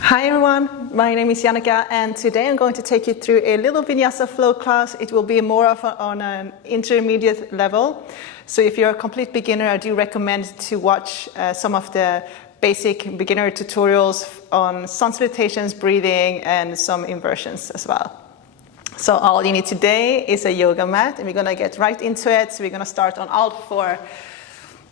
Hi everyone, my name is Jannica and today I'm going to take you through a little Vinyasa flow class. It will be more of on an intermediate level. So if you're a complete beginner, I do recommend to watch some of the basic beginner tutorials on sun salutations, breathing, and some inversions as well. So all you need today is a yoga mat and we're going to get right into it. So we're going to start on all four,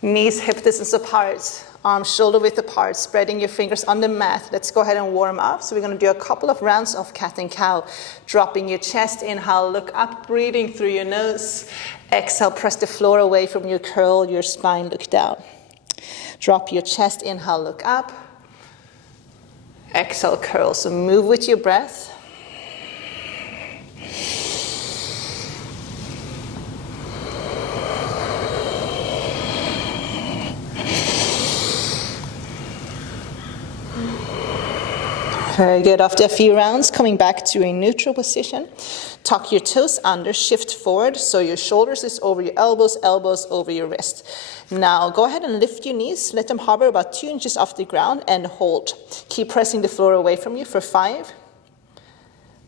knees hip distance apart. Arms shoulder width apart, spreading your fingers on the mat. Let's go ahead and warm up. So we're going to do a couple of rounds of cat and cow. Dropping your chest, inhale, look up, breathing through your nose. Exhale, press the floor away from you, curl your spine, look down. Drop your chest, inhale, look up. Exhale, curl. So move with your breath. Very good. After a few rounds, coming back to a neutral position. Tuck your toes under, shift forward, so your shoulders is over your elbows, elbows over your wrist. Now go ahead and lift your knees, let them hover about 2 inches off the ground and hold. Keep pressing the floor away from you for 5,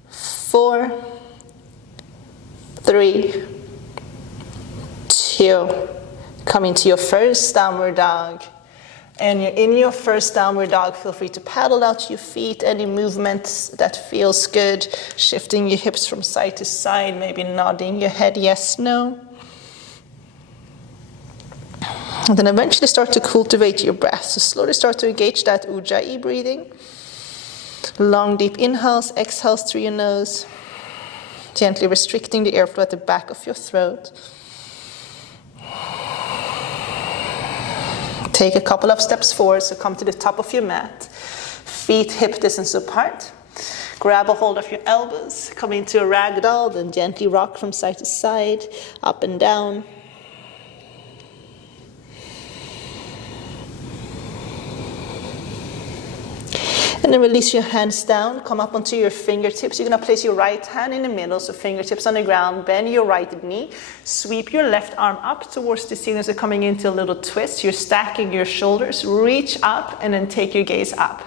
4, 3, 2. Coming to your first downward dog. And you're in your first downward dog, feel free to paddle out your feet, any movement that feels good, shifting your hips from side to side, maybe nodding your head yes, no. And then eventually start to cultivate your breath. So slowly start to engage that Ujjayi breathing. Long deep inhales, exhales through your nose, gently restricting the airflow at the back of your throat. Take a couple of steps forward, so come to the top of your mat. Feet hip distance apart. Grab a hold of your elbows, come into a ragdoll, then gently rock from side to side, up and down. And then release your hands down, come up onto your fingertips. You're going to place your right hand in the middle, so fingertips on the ground, bend your right knee, sweep your left arm up towards the ceiling, so coming into a little twist. You're stacking your shoulders, reach up, and then take your gaze up.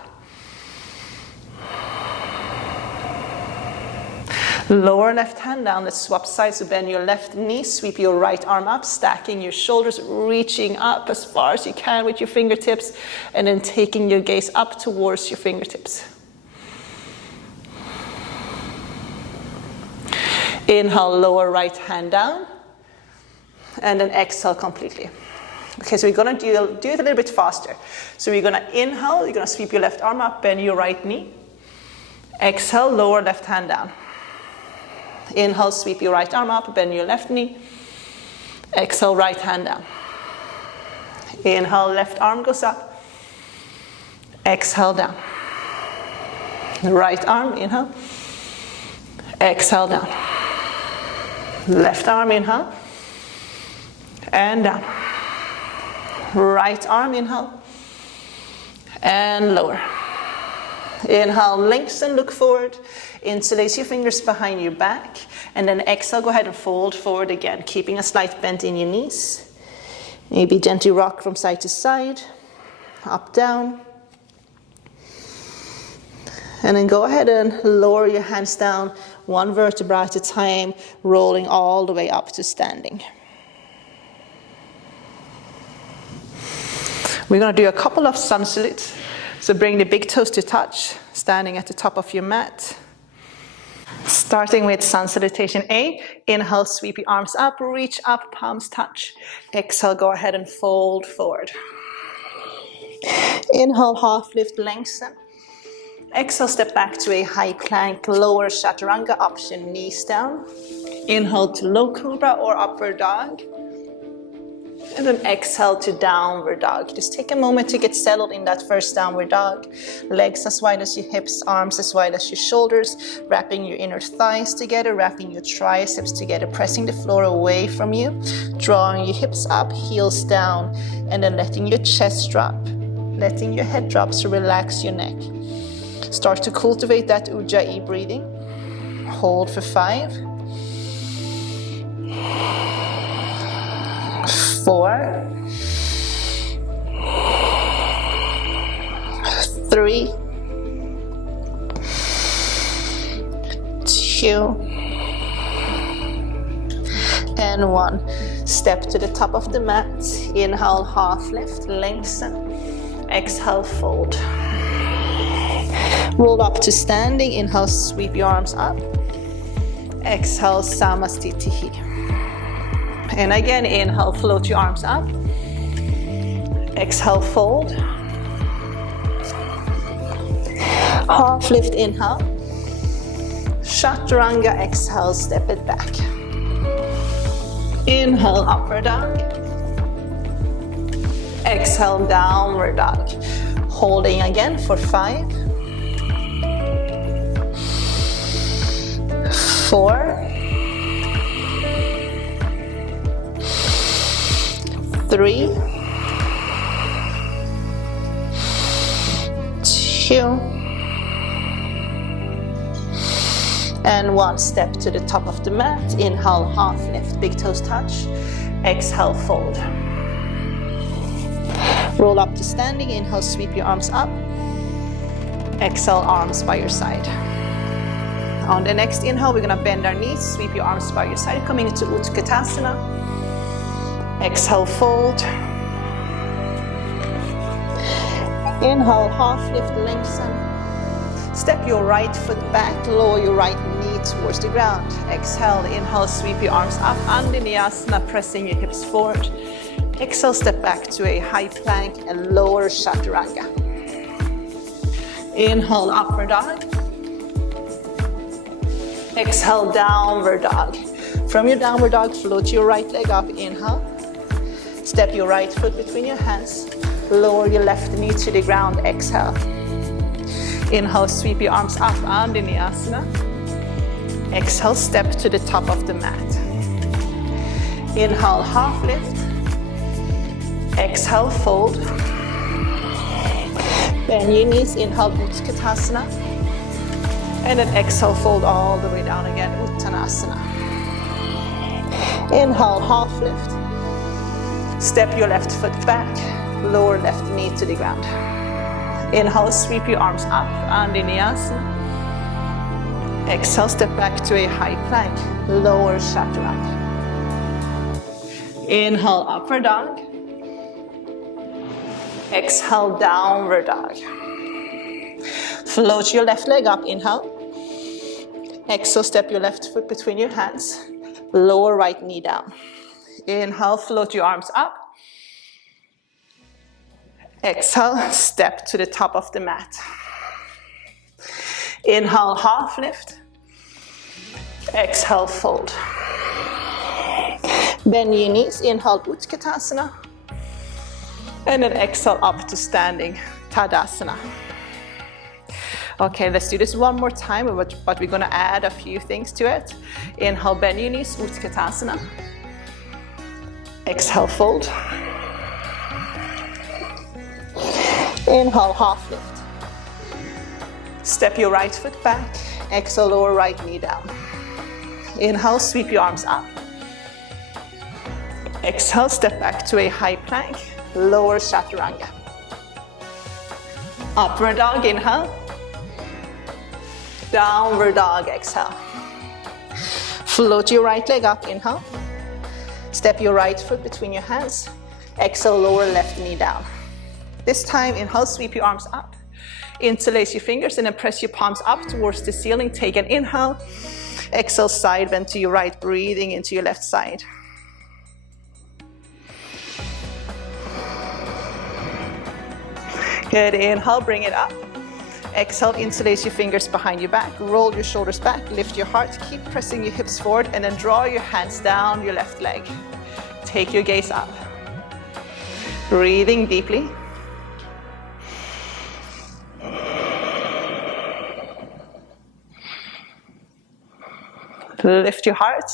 Lower left hand down, let's swap sides, so bend your left knee, sweep your right arm up, stacking your shoulders, reaching up as far as you can with your fingertips, and then taking your gaze up towards your fingertips. Inhale, lower right hand down, and then exhale completely. Okay, so we're gonna do it a little bit faster. So we're gonna inhale, you're gonna sweep your left arm up, bend your right knee. Exhale, lower left hand down. Inhale, sweep your right arm up, bend your left knee. Exhale, right hand down. Inhale, left arm goes up. Exhale, down. Right arm, inhale. Exhale, down. Left arm, inhale. And down. Right arm, inhale. And lower. Inhale, lengthen, look forward. Interlace your fingers behind your back. And then exhale, go ahead and fold forward again, keeping a slight bend in your knees. Maybe gently rock from side to side, up, down. And then go ahead and lower your hands down, one vertebra at a time, rolling all the way up to standing. We're going to do a couple of sun salutes. So bring the big toes to touch, standing at the top of your mat. Starting with sun salutation A, inhale, sweep your arms up, reach up, palms touch. Exhale, go ahead and fold forward. Inhale, half lift, lengthen. Exhale, step back to a high plank, lower chaturanga option, knees down. Inhale to low cobra or upward dog. And then exhale to downward dog. Just take a moment to get settled in that first downward dog. Legs as wide as your hips, arms as wide as your shoulders. Wrapping your inner thighs together, wrapping your triceps together, pressing the floor away from you. Drawing your hips up, heels down, and then letting your chest drop. Letting your head drop, so relax your neck. Start to cultivate that Ujjayi breathing. Hold for 5, 4, 3, 2, and 1. Step to the top of the mat. Inhale, half lift, lengthen. Exhale, fold. Roll up to standing. Inhale, sweep your arms up. Exhale, Samastitihi. And again, inhale, float your arms up. Exhale, fold. Half lift, inhale. Chaturanga, exhale, step it back. Inhale, upward dog. Exhale, downward dog. Holding again for 5, 4, 3, 2, and 1. Step to the top of the mat. Inhale, half lift, big toes touch. Exhale, fold. Roll up to standing. Inhale, sweep your arms up. Exhale, arms by your side. On the next inhale, we're gonna bend our knees, sweep your arms by your side, coming into Utkatasana. Exhale, fold. Inhale, half lift, lengthen. Step your right foot back, lower your right knee towards the ground. Exhale, inhale, sweep your arms up, Vinyasa, pressing your hips forward. Exhale, step back to a high plank and lower Chaturanga. Inhale, upward dog. Exhale, downward dog. From your downward dog, float your right leg up. Inhale. Step your right foot between your hands. Lower your left knee to the ground. Exhale. Inhale, sweep your arms up, Vinyasa. Exhale, step to the top of the mat. Inhale, half lift. Exhale, fold. Bend your knees, inhale, Utkatasana. And then exhale, fold all the way down again, Uttanasana. Inhale, half lift. Step your left foot back, lower left knee to the ground. Inhale, sweep your arms up, Vinyasa. Exhale, step back to a high plank, lower Chaturanga. Inhale, upward dog. Exhale, downward dog. Float your left leg up, inhale. Exhale, step your left foot between your hands. Lower right knee down. Inhale, float your arms up. Exhale, step to the top of the mat. Inhale, half lift. Exhale, fold. Bend your knees, inhale, Utkatasana. And then exhale up to standing, Tadasana. Okay, let's do this one more time, but we're gonna add a few things to it. Inhale, bend your knees, Utkatasana. Exhale, fold. Inhale, half lift. Step your right foot back. Exhale, lower right knee down. Inhale, sweep your arms up. Exhale, step back to a high plank, lower Chaturanga. Upward dog, inhale. Downward dog, exhale. Float your right leg up, inhale. Step your right foot between your hands. Exhale, lower left knee down. This time, inhale, sweep your arms up. Interlace your fingers and then press your palms up towards the ceiling. Take an inhale. Exhale, side bend to your right, breathing into your left side. Good, inhale, bring it up. Exhale, interlace your fingers behind your back. Roll your shoulders back, lift your heart. Keep pressing your hips forward and then draw your hands down your left leg. Take your gaze up. Breathing deeply. Lift your heart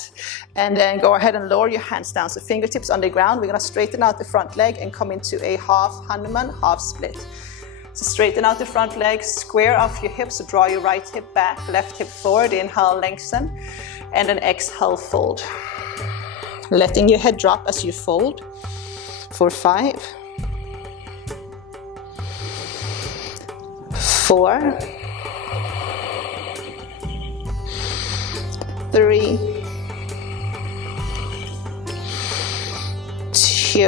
and then go ahead and lower your hands down. So fingertips on the ground. We're gonna straighten out the front leg and come into a half Hanuman, half split. So straighten out the front leg, square off your hips, so draw your right hip back, left hip forward, inhale, lengthen, and then exhale, fold. Letting your head drop as you fold for 5, 4, 3, 2,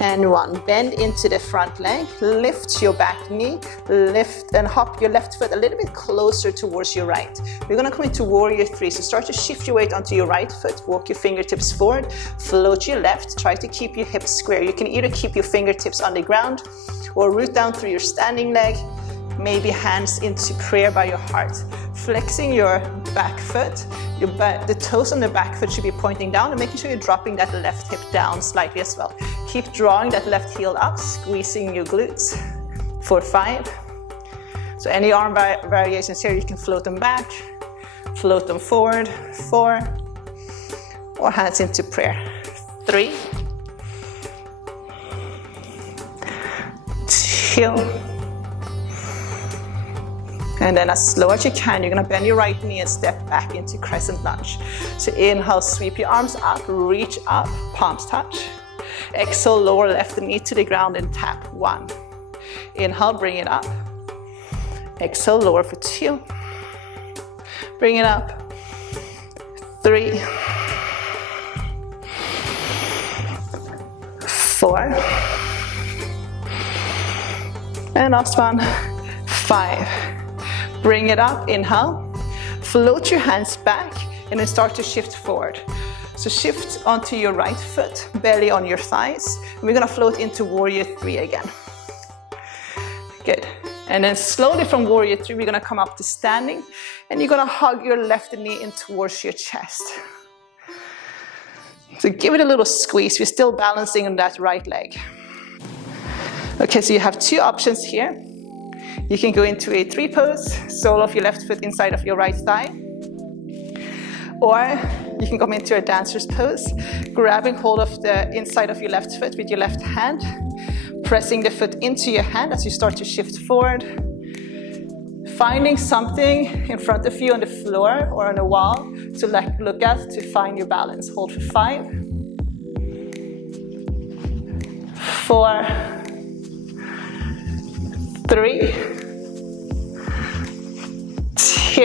and 1. Bend into the front leg, lift your back knee, lift and hop your left foot a little bit closer towards your right. We're gonna come into warrior 3, so start to shift your weight onto your right foot, walk your fingertips forward, float your left, try to keep your hips square. You can either keep your fingertips on the ground or root down through your standing leg, maybe hands into prayer by your heart. Flexing your back foot, the toes on the back foot should be pointing down and making sure you're dropping that left hip down slightly as well. Keep drawing that left heel up, squeezing your glutes for 5. So any arm variations here, you can float them back, float them forward, 4, or hands into prayer, 3, 2, and then as slow as you can, you're gonna bend your right knee and step back into Crescent Lunge. So inhale, sweep your arms up, reach up, palms touch. Exhale, lower left knee to the ground and tap, 1. Inhale, bring it up. Exhale, lower for 2. Bring it up, 3, 4, and last one, 5. Bring it up, inhale, float your hands back, and then start to shift forward. So shift onto your right foot, belly on your thighs, and we're gonna float into warrior 3 again. Good. And then slowly from warrior 3, we're gonna come up to standing, and you're gonna hug your left knee in towards your chest. So give it a little squeeze. We're still balancing on that right leg. Okay, so you have 2 options here. You can go into a 3 pose, sole of your left foot inside of your right thigh. Or you can come into a dancer's pose, grabbing hold of the inside of your left foot with your left hand, pressing the foot into your hand as you start to shift forward. Finding something in front of you on the floor or on the wall to look at to find your balance. Hold for 5, 4, 3, 2,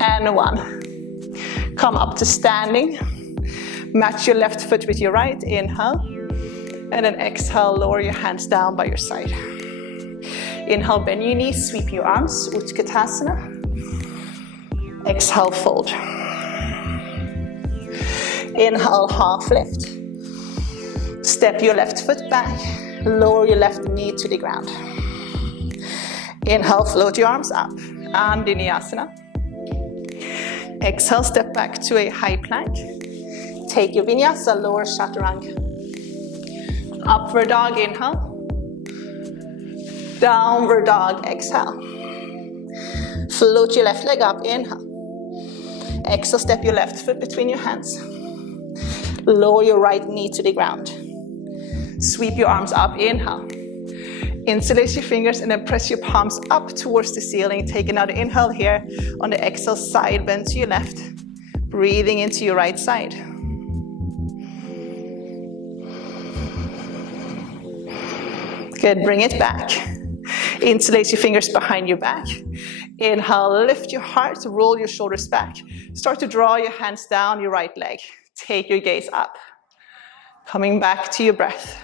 and 1. Come up to standing. Match your left foot with your right. Inhale. And then exhale, lower your hands down by your side. Inhale, bend your knees, sweep your arms, Utkatasana. Exhale, fold. Inhale, half lift. Step your left foot back, lower your left knee to the ground. Inhale, float your arms up, and Vinyasa. Exhale, step back to a high plank. Take your Vinyasa, lower Chaturanga. Upward dog, inhale. Downward dog, exhale. Float your left leg up, inhale. Exhale, step your left foot between your hands. Lower your right knee to the ground. Sweep your arms up, inhale. Interlace your fingers and then press your palms up towards the ceiling. Take another inhale here. On the exhale, side bend to your left. Breathing into your right side. Good, bring it back. Interlace your fingers behind your back. Inhale, lift your heart, roll your shoulders back. Start to draw your hands down your right leg. Take your gaze up. Coming back to your breath.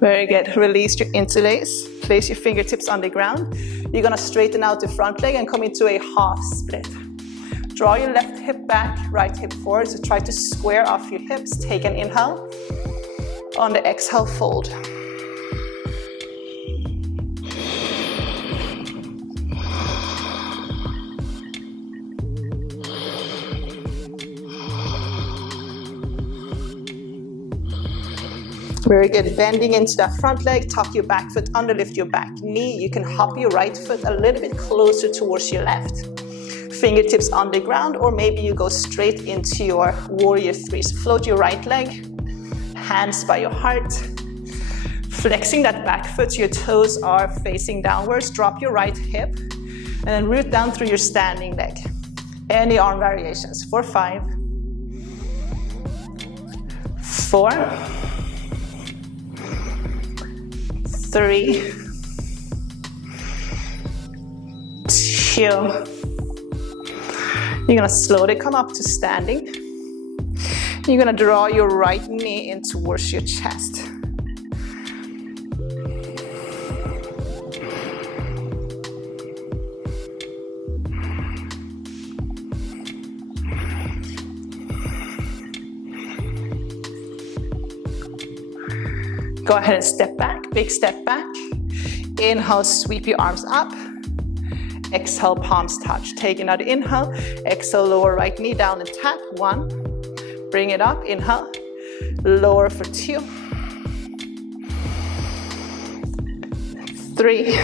Very good. Release your interlace. Place your fingertips on the ground. You're gonna straighten out the front leg and come into a half split. Draw your left hip back, right hip forward. So try to square off your hips. Take an inhale. On the exhale, fold. Very good. Bending into that front leg, tuck your back foot under, lift your back knee. You can hop your right foot a little bit closer towards your left. Fingertips on the ground, or maybe you go straight into your warrior 3. So float your right leg, hands by your heart. Flexing that back foot, your toes are facing downwards. Drop your right hip, and then root down through your standing leg. Any arm variations for 5, 4, 3, 2. You're gonna slowly come up to standing. You're gonna draw your right knee in towards your chest. Go ahead and step back, big step back. Inhale, sweep your arms up. Exhale, palms touch. Take another inhale. Exhale, lower right knee down and tap. 1. Bring it up, inhale. Lower for 2. 3.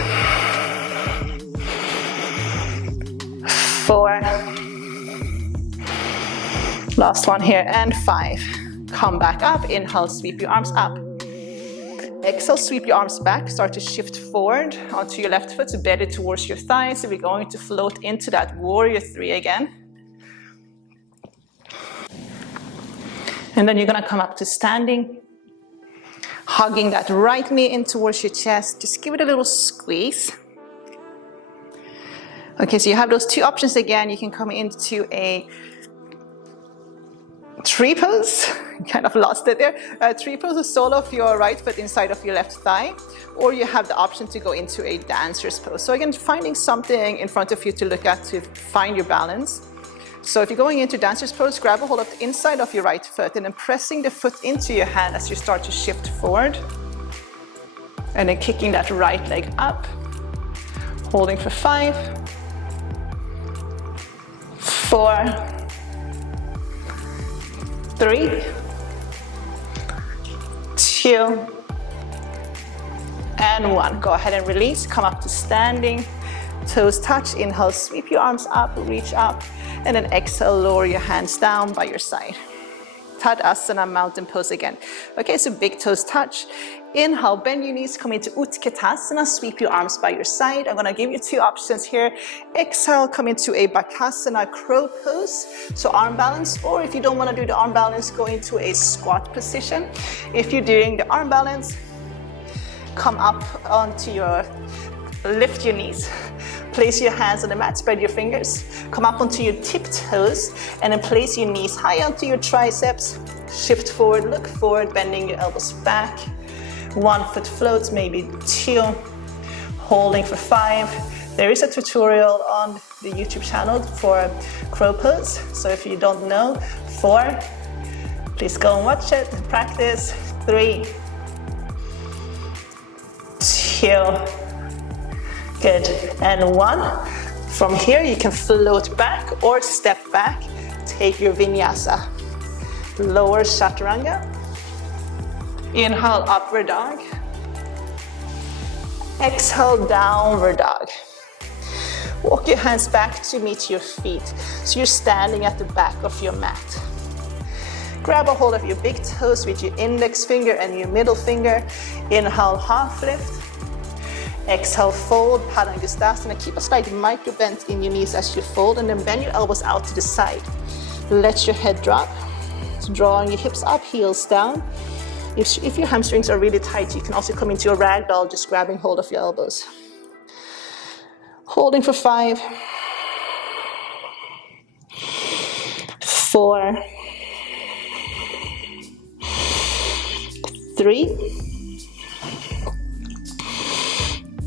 4. Last one here, and 5. Come back up, inhale, sweep your arms up. Exhale, sweep your arms back, start to shift forward onto your left foot, so belly towards your thighs. So we're going to float into that warrior 3 again. And then you're gonna come up to standing, hugging that right knee in towards your chest. Just give it a little squeeze. Okay, so you have those 2 options again. You can come into a tree pose, kind of lost it there. Tree pose, the sole of your right foot inside of your left thigh, or you have the option to go into a dancer's pose. So again, finding something in front of you to look at to find your balance. So if you're going into dancer's pose, grab a hold of the inside of your right foot and then pressing the foot into your hand as you start to shift forward. And then kicking that right leg up, holding for 5, 4, 3, 2, and 1. Go ahead and release, come up to standing, toes touch, inhale, sweep your arms up, reach up, and then exhale, lower your hands down by your side. Tadasana, mountain pose again. Okay, so big toes touch. Inhale, bend your knees, come into Utkatasana, sweep your arms by your side. I'm gonna give you 2 options here. Exhale, come into a Bakasana, crow pose, so arm balance, or if you don't wanna do the arm balance, go into a squat position. If you're doing the arm balance, come up onto lift your knees. Place your hands on the mat, spread your fingers, come up onto your tipped toes, and then place your knees high onto your triceps. Shift forward, look forward, bending your elbows back. 1 foot floats, maybe 2, holding for 5. There is a tutorial on the YouTube channel for crow pose, so if you don't know, 4, please go and watch it, practice. 3, 2, good, and 1. From here you can float back or step back, take your vinyasa. Lower chaturanga. Inhale, upward dog. Exhale, downward dog. Walk your hands back to meet your feet. So you're standing at the back of your mat. Grab a hold of your big toes with your index finger and your middle finger. Inhale, half lift. Exhale, fold, Padangustasana. Keep a slight micro bend in your knees as you fold, and then bend your elbows out to the side. Let your head drop. So drawing your hips up, heels down. If your hamstrings are really tight, you can also come into a ragdoll, just grabbing hold of your elbows. Holding for 5, 4, 3,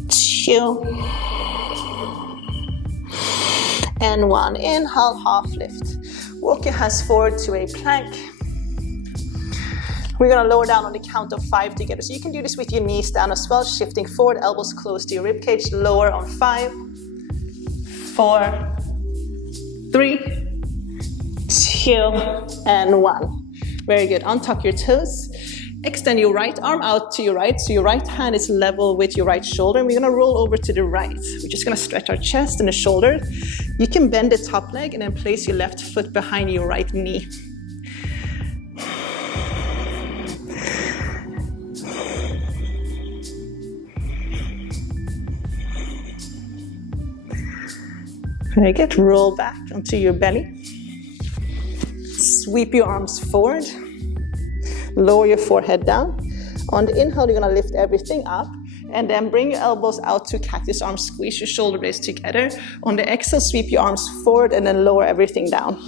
2, and 1. Inhale, half lift. Walk your hands forward to a plank. We're gonna lower down on the count of 5 together. So you can do this with your knees down as well, shifting forward, elbows close to your ribcage. Lower on 5, 4, 3, 2, and 1. Very good. Untuck your toes. Extend your right arm out to your right, so your right hand is level with your right shoulder. And we're gonna roll over to the right. We're just gonna stretch our chest and the shoulder. You can bend the top leg and then place your left foot behind your right knee. Very good. Roll back onto your belly. Sweep your arms forward. Lower your forehead down. On the inhale, you're gonna lift everything up, and then bring your elbows out to cactus arms, squeeze your shoulder blades together. On the exhale, sweep your arms forward and then lower everything down.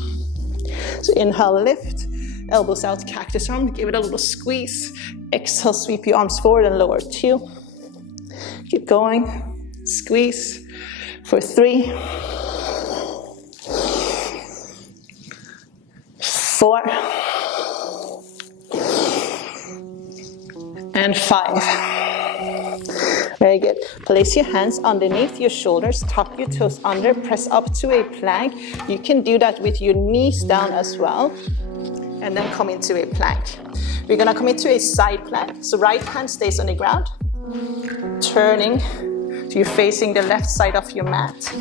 So inhale, lift, elbows out, cactus arm, give it a little squeeze. Exhale, sweep your arms forward and lower. 2. Keep going, squeeze for 3, 4, and 5. Very good. Place your hands underneath your shoulders, tuck your toes under, press up to a plank. You can do that with your knees down as well, and then come into a plank. We're gonna come into a side plank. So right hand stays on the ground, turning so you're facing the left side of your mat.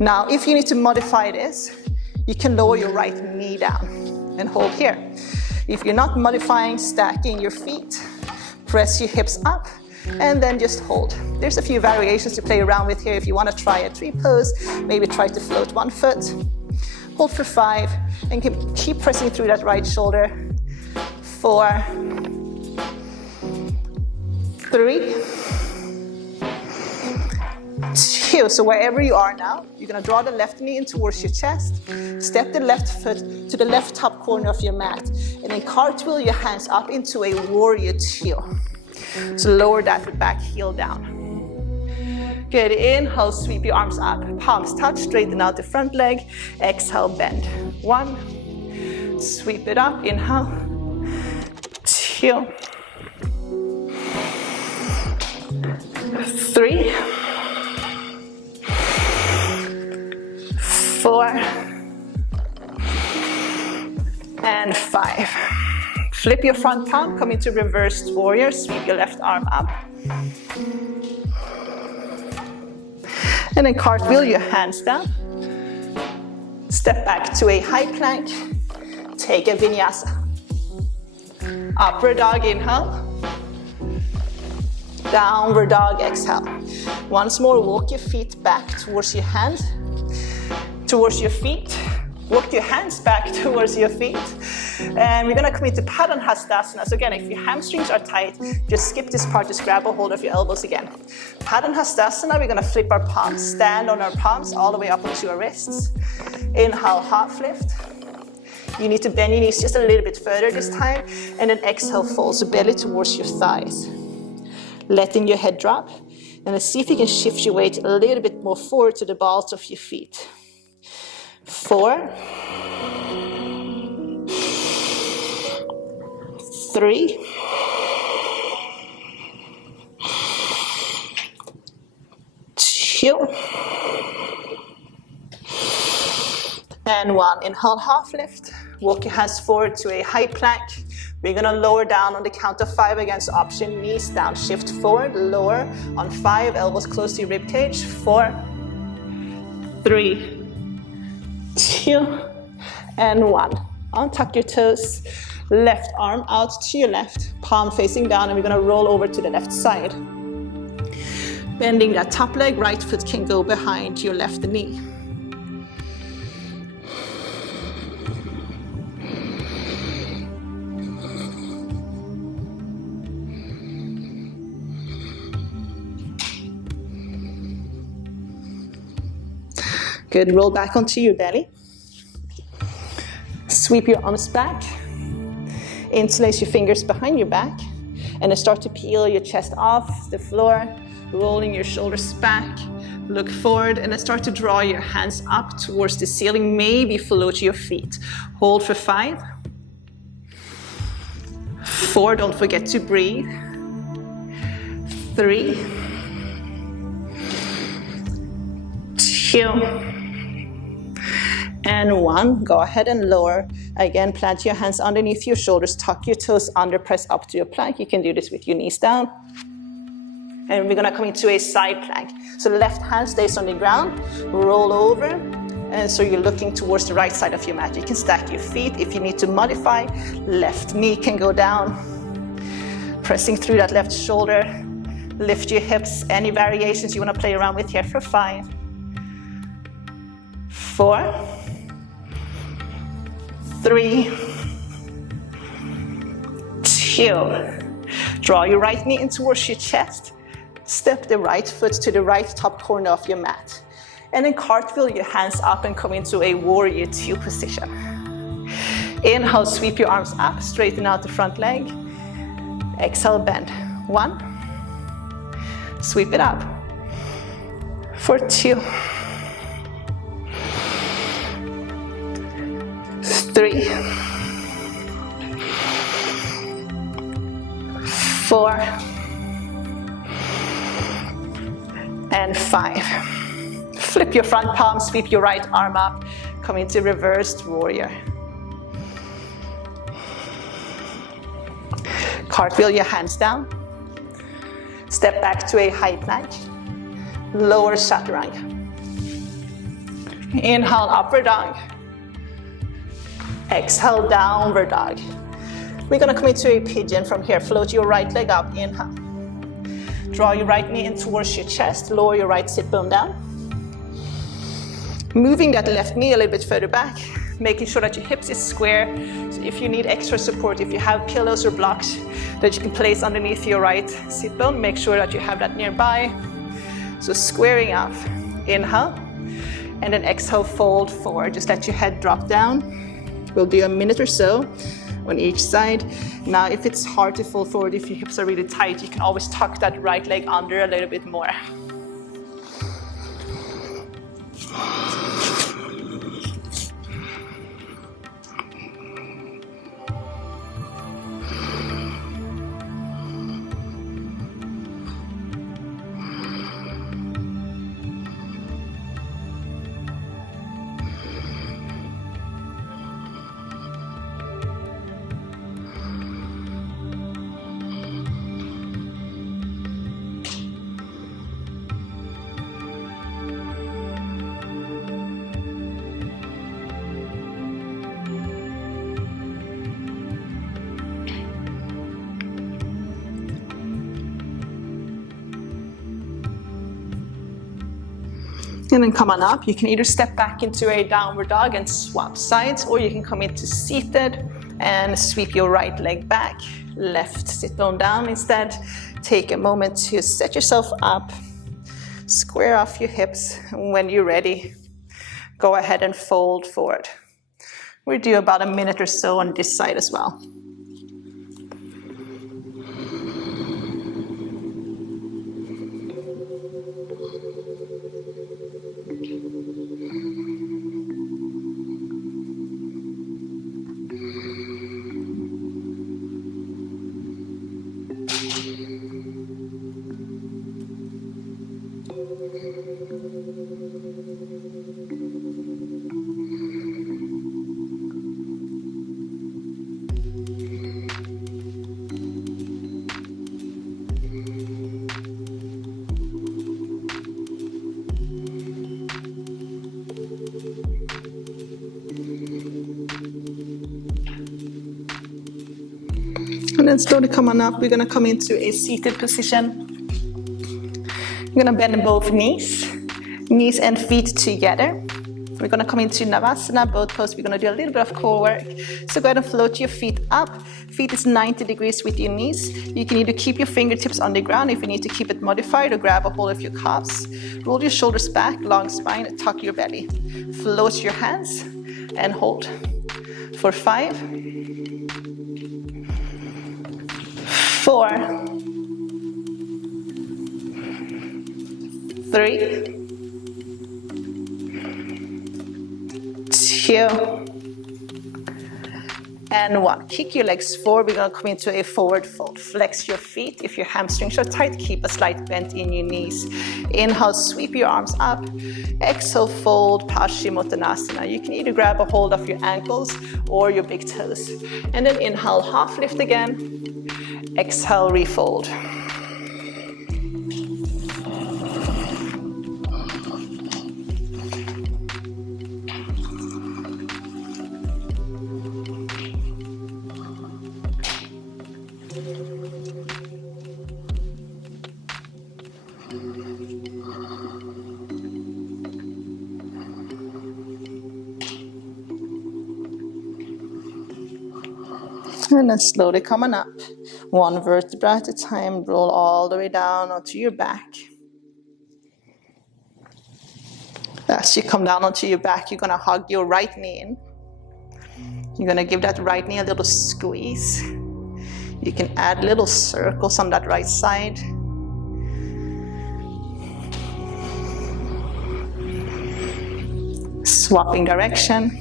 Now, if you need to modify this, you can lower your right knee down and hold here. If you're not modifying, stacking your feet, press your hips up, and then just hold. There's a few variations to play around with here. If you want to try a tree pose, maybe try to float one foot. Hold for 5, and keep pressing through that right shoulder. 4, 3, 2. So wherever you are now, you're gonna draw the left knee in towards your chest, step the left foot to the left top corner of your mat, and then cartwheel your hands up into a warrior 2. So lower that back heel down. Good, inhale, sweep your arms up, palms touch, straighten out the front leg, exhale, bend. 1, sweep it up, inhale, 2, 3, 4, and 5. Flip your front palm, come into reversed warrior, sweep your left arm up. And then cartwheel your hands down. Step back to a high plank, take a vinyasa. Upward dog, inhale. Downward dog, exhale. Once more, walk your feet back towards your hands, towards your feet. Walk your hands back towards your feet. And we're gonna come into Padahastasana. So again, if your hamstrings are tight, just skip this part, just grab a hold of your elbows again. Padahastasana, we're gonna flip our palms, stand on our palms all the way up onto our wrists. Inhale, half lift. You need to bend your knees just a little bit further this time, and then exhale, fold, so belly towards your thighs. Letting your head drop, and let's see if you can shift your weight a little bit more forward to the balls of your feet. 4, 3, 2, and 1. Inhale, half lift. Walk your hands forward to a high plank. We're gonna lower down on the count of 5 against option, knees down, shift forward, lower on 5, elbows close to your rib cage. 4, 3, 2, and 1. Untuck your toes, left arm out to your left, palm facing down, and we're gonna roll over to the left side. Bending that top leg, right foot can go behind your left knee. Good, roll back onto your belly. Sweep your arms back. Interlace your fingers behind your back. And then start to peel your chest off the floor, rolling your shoulders back. Look forward, and then start to draw your hands up towards the ceiling, maybe float your feet. Hold for 5. 4, don't forget to breathe. 3, 2, and 1. Go ahead and lower. Again, plant your hands underneath your shoulders, tuck your toes under, press up to your plank. You can do this with your knees down. And we're gonna come into a side plank. So the left hand stays on the ground, roll over, and so you're looking towards the right side of your mat. You can stack your feet. If you need to modify, left knee can go down, pressing through that left shoulder. Lift your hips. Any variations you wanna play around with here for 5, 4, 3, 2. Draw your right knee in towards your chest. Step the right foot to the right top corner of your mat. And then cartwheel your hands up and come into a warrior 2 position. Inhale, sweep your arms up, straighten out the front leg. Exhale, bend. 1. Sweep it up. For 2. 3. 4. And 5. Flip your front palm, sweep your right arm up, come into reversed warrior. Cartwheel your hands down. Step back to a high plank. Lower chaturanga. Inhale, upward dog. Exhale, downward dog. We're gonna come into a pigeon from here. Float your right leg up, inhale. Draw your right knee in towards your chest, lower your right sit bone down. Moving that left knee a little bit further back, making sure that your hips is square. So if you need extra support, if you have pillows or blocks that you can place underneath your right sit bone, make sure that you have that nearby. So squaring up, inhale, and then exhale, fold forward. Just let your head drop down. We'll do a minute or so on each side. Now, if it's hard to fold forward, if your hips are really tight, you can always tuck that right leg under a little bit more. And then come on up. You can either step back into a downward dog and swap sides, or you can come into seated and sweep your right leg back, left sit bone down instead. Take a moment to set yourself up, square off your hips, and when you're ready, go ahead and fold forward. We'll do about a minute or so on this side as well. And then slowly come on up. We're gonna come into a seated position. You're gonna bend both knees and feet together. We're gonna come into Navasana, both poses. We're gonna do a little bit of core work. So go ahead and float your feet up. Feet is 90 degrees with your knees. You can either keep your fingertips on the ground if you need to keep it modified, or grab a hold of your calves. Roll your shoulders back, long spine, tuck your belly. Float your hands and hold. For 5, 4, 3, 2, and 1. Kick your legs forward. We're gonna come into a forward fold. Flex your feet. If your hamstrings are tight, keep a slight bend in your knees. Inhale, sweep your arms up. Exhale, fold, Pashimotanasana. You can either grab a hold of your ankles or your big toes. And then inhale, half lift again. Exhale, refold. And then slowly come on up. One vertebra at a time. Roll all the way down onto your back. As you come down onto your back, you're going to hug your right knee in. You're going to give that right knee a little squeeze. You can add little circles on that right side. Swapping direction.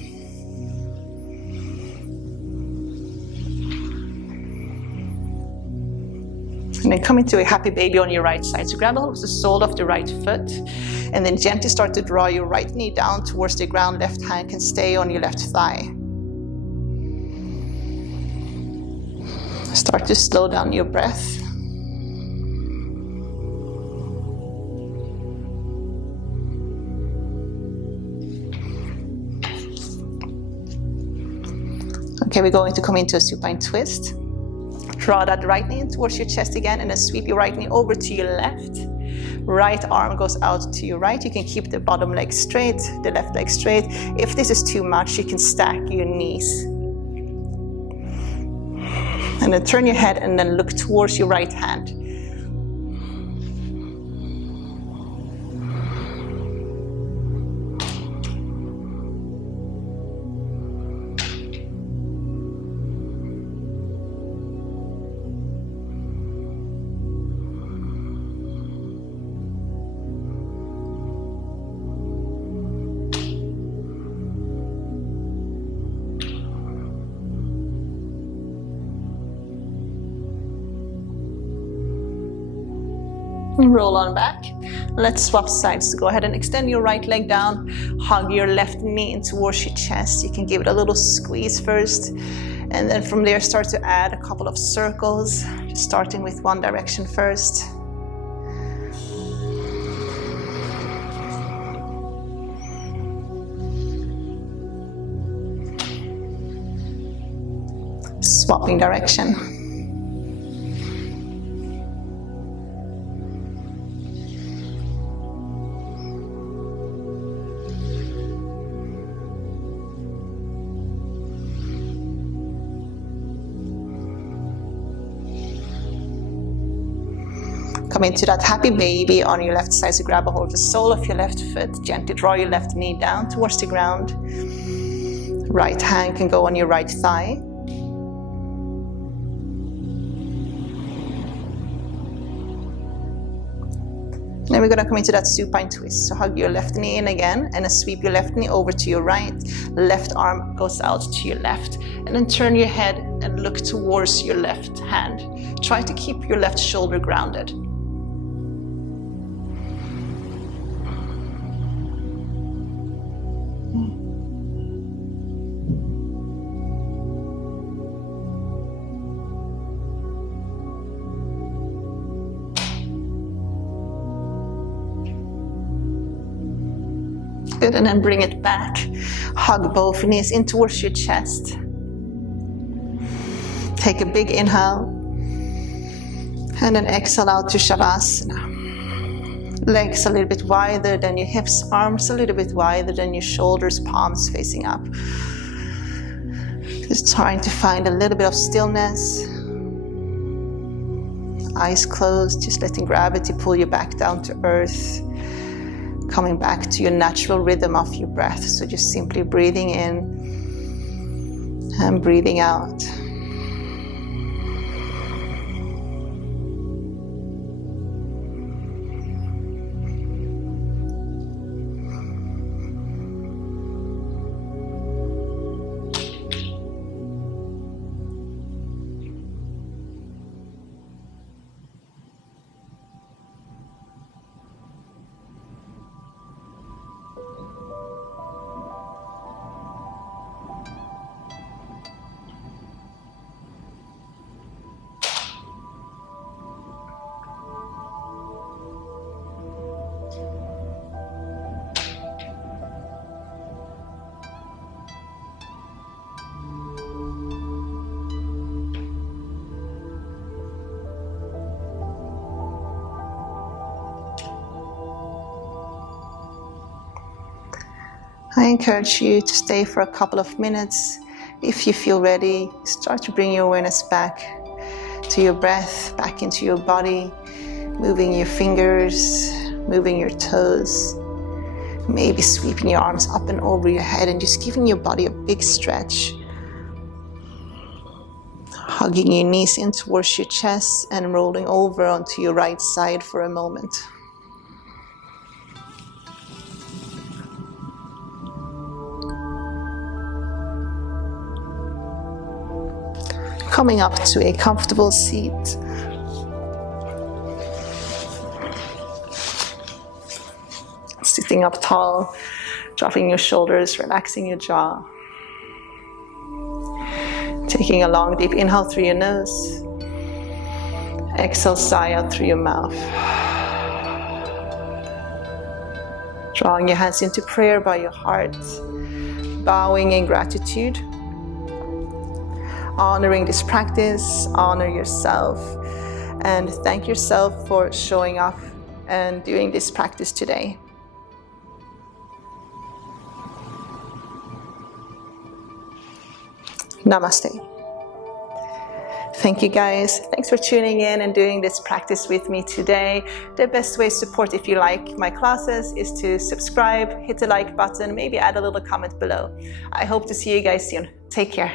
And then come into a happy baby on your right side. So grab a hold of the sole of the right foot and then gently start to draw your right knee down towards the ground. Left hand can stay on your left thigh. Start to slow down your breath. Okay, we're going to come into a supine twist. Draw that right knee in towards your chest again and then sweep your right knee over to your left. Right arm goes out to your right. You can keep the bottom leg straight, the left leg straight. If this is too much, you can stack your knees. And then turn your head and then look towards your right hand. Roll on back. Let's swap sides. So go ahead and extend your right leg down. Hug your left knee in towards your chest. You can give it a little squeeze first. And then from there start to add a couple of circles. Just starting with one direction first. Swapping direction. Come into that happy baby on your left side. So grab a hold of the sole of your left foot. Gently draw your left knee down towards the ground. Right hand can go on your right thigh. Then we're going to come into that supine twist. So hug your left knee in again and then sweep your left knee over to your right. Left arm goes out to your left. And then turn your head and look towards your left hand. Try to keep your left shoulder grounded. Good, and then bring it back. Hug both knees in towards your chest. Take a big inhale. And then exhale out to Shavasana. Legs a little bit wider than your hips, arms a little bit wider than your shoulders, palms facing up. Just trying to find a little bit of stillness. Eyes closed, just letting gravity pull you back down to earth. Coming back to your natural rhythm of your breath. So just simply breathing in and breathing out. I encourage you to stay for a couple of minutes, If you feel ready, start to bring your awareness back to your breath, back into your body, moving your fingers, moving your toes, maybe sweeping your arms up and over your head and just giving your body a big stretch. Hugging your knees in towards your chest and rolling over onto your right side for a moment. Coming up to a comfortable seat. Sitting up tall, dropping your shoulders, relaxing your jaw. Taking a long deep inhale through your nose. Exhale, sigh out through your mouth. Drawing your hands into prayer by your heart. Bowing in gratitude. Honoring this practice, honor yourself, and thank yourself for showing up and doing this practice today. Namaste. Thank you guys. Thanks for tuning in and doing this practice with me today. The best way to support if you like my classes is to subscribe, hit the like button, maybe add a little comment below. I hope to see you guys soon. Take care.